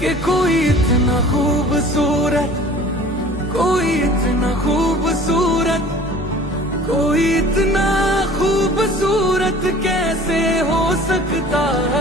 कि कोई इतना खूबसूरत, कोई इतना खूबसूरत, कोई इतना खूबसूरत कैसे हो सकता है।